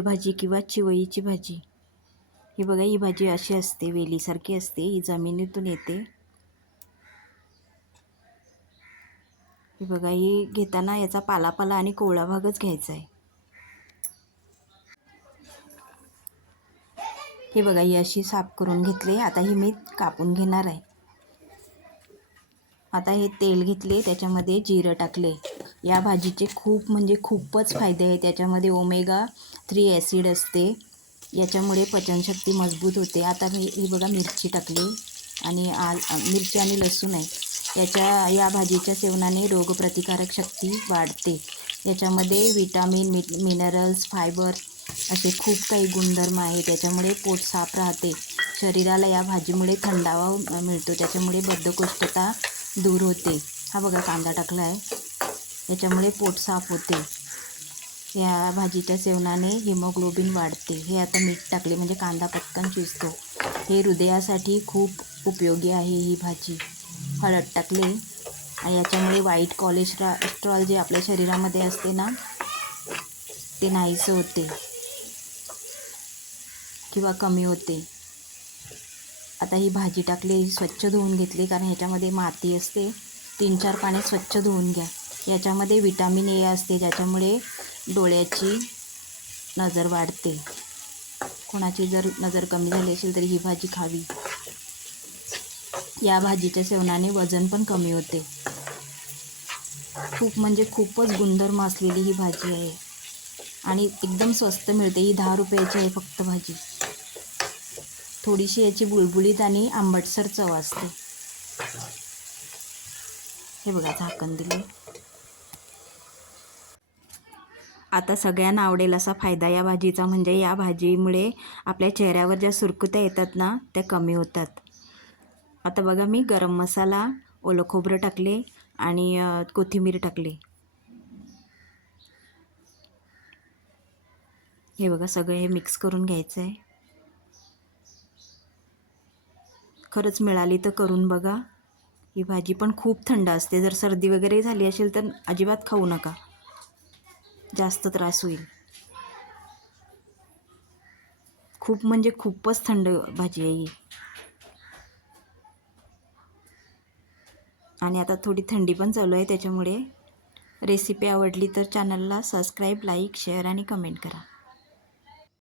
भाजी किंवा चिवईची भाजी. ही बघा, ही भाजी अशी असते, वेलीसारखी असते, ही जमिनीतून येते. ही बघा, ही घेताना याचा पालापाला आणि कोवळा भागच घ्यायचा आहे. हे बघा, ही अशी साफ करून घेतली. आता ही मी कापून घेणार आहे. आता हे तेल घेतले, त्याच्यामध्ये जिरं टाकले. या भाजीचे खूप म्हणजे खूपच फायदे आहेत. त्याच्यामध्ये ओमेगा 3 ॲसिड असते, याच्यामुळे पचनशक्ती मजबूत होते. आता मी ही बघा मिरची टाकली आणि मिरची आणि लसूण आहे. या भाजीच्या सेवनाने रोगप्रतिकारक शक्ती वाढते. याच्यामध्ये विटामिन, मिनरल्स, फायबर असे खूप काही गुणधर्म आहेत. त्याच्यामुळे पोट साफ राहते. शरीराला या भाजीमुळे थंडावा मिळतो. त्याच्यामुळे बद्धकोष्ठता दूर होते. हा बघा, कांदा टाकला आहे, याच्यामुळे पोट साफ होते. या भाजीच्या सेवनाने हिमोग्लोबिन वाढते. हे आता मीठ टाकले म्हणजे कांदा पटकन शिजतो. हे हृदयासाठी खूप उपयोगी आहे ही भाजी. हळद टाकली आणि याच्यामुळे वाईट कोलेस्ट्रॉल जे आपल्या शरीरामध्ये असते ना, ते नाहीसे होते किंवा कमी होते. आता ही भाजी टाकली, स्वच्छ धुवून घेतली, कारण ह्याच्यामध्ये माती असते. 3-4 पाणी स्वच्छ धुवून घ्या. याच्यामध्ये विटामिन ए असते, ज्याच्यामुळे डोळ्याची नजर वाढते. कोणाची जर नजर कमी झाली असेल तरी ही भाजी खावी. या भाजीच्या सेवनाने वजन पण कमी होते. खूप म्हणजे खूपच गुणधर्म असलेली ही भाजी आहे आणि एकदम स्वस्त मिळते. ही 10 रुपयाची आहे फक्त भाजी. थोडीशी याची बुळबुळीत आणि आंबटसर चव असते. हे बघा, झाकण दिले. आता सगळ्यांना आवडेल असा फायदा या भाजीचा म्हणजे या भाजीमुळे आपल्या चेहऱ्यावर ज्या सुरकुत्या येतात ना, त्या कमी होतात. आता बघा, मी गरम मसाला, ओलं खोबरं टाकले आणि कोथिंबीर टाकली. हे बघा, सगळं हे मिक्स करून घ्यायचं आहे. खरंच मिळाली तर करून बघा. ही भाजी पण खूप थंड असते. जर सर्दी वगैरे झाली असेल तर अजिबात खाऊ नका, जास्त त्रास होईल. खूप म्हणजे खूपच थंड भाजी आहे ही. आणि आता थोडी थंडी पण चालू आहे, त्याच्यामुळे रेसिपी आवडली तर चॅनलला सबस्क्राईब, लाईक, शेअर आणि कमेंट करा.